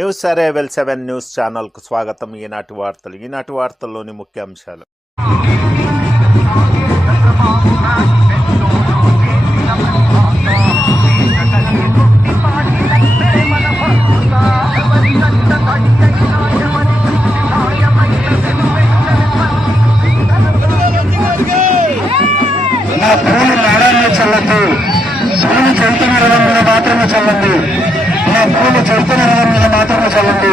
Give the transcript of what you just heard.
News అరేవెల్ seven news ఛానల్కు స్వాగతం. ఈనాటి వార్తలు ఈనాటి వార్తల్లోని ముఖ్య అంశాలు. మాత్రమే చల్లండి నా పూలు చెప్తున్న మీద మాత్రమే చల్లండి